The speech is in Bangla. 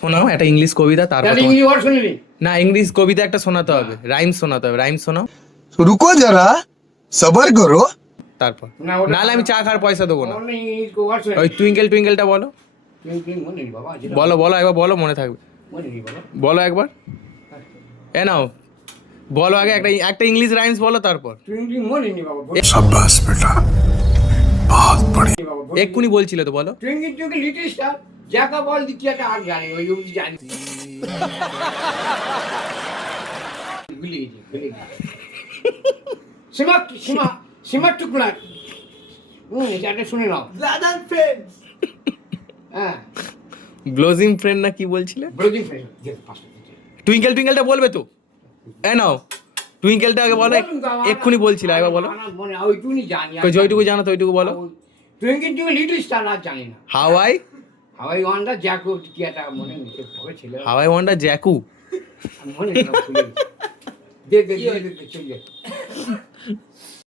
শোনাও একটা ইংলিশ কবিতা, তারপর তাহলে ইংলিশ ওয়ার্ড শুনিনি। না, ইংলিশ কবিতা একটা শোনাতে হবে, রাইম শোনাতে হবে, রাইম শোনাও रुको जरा सबर करो। তারপর। না, ওটা- নাহলে আমি চা খাওয়ার পয়সা দেবো না। অন্য ইংলিশ ওয়ার্ড শুনিনি। ওই টুইঙ্কেল টুইঙ্কেলটা বলো, মনে নেই বাবা, যেটা বলো বলো একবার বলো, মনে থাকবে। মনে নেই বাবা। বলো একবার, এ নাও বলো আগে একটা একটা ইংলিশ রাইমস বলো, তারপর। টুইঙ্কলিং মনে নেই বাবা, शाबाश बेटा, बहुत बढ़िया। বাবা এক্ষুনি বলছিলে তো, বলো। টুইঙ্কিং টুইঙ্কিং লিটল স্টার, জ্যাকা বল দিচ্ছি একটা আর জানি, ওই অবধি জানি। ভুলে গেছি। সীমা সীমা সীমা টুকলার, এটা শুনে নাও। হ্যাঁ, ব্লোজিং ফ্রেন্ড না কি বলছিলে? ব্রোজিং ফ্রেন্ড, টুইঙ্কেল টুইঙ্কেলটা বলবে তো, এ নাও টুইঙ্কেলটা আগে বলো, এক্ষুনি বলছিলে একবার বলো। মনে ওইটুকুনি জানি। কই যেটুকু জানো তো ওইটুকু বলো। টুইঙ্কিং টুইঙ্কিং লিটল স্টার আর জানি না। হাওয়াই হাওয়াই ওয়ান্ডার জ্যাকো কি একটা মনে নেই, তবে ছিল হাওয়াই ওয়ান্ডার জ্যাকু। মনে নেই, ভুলে গেছি। দে চলে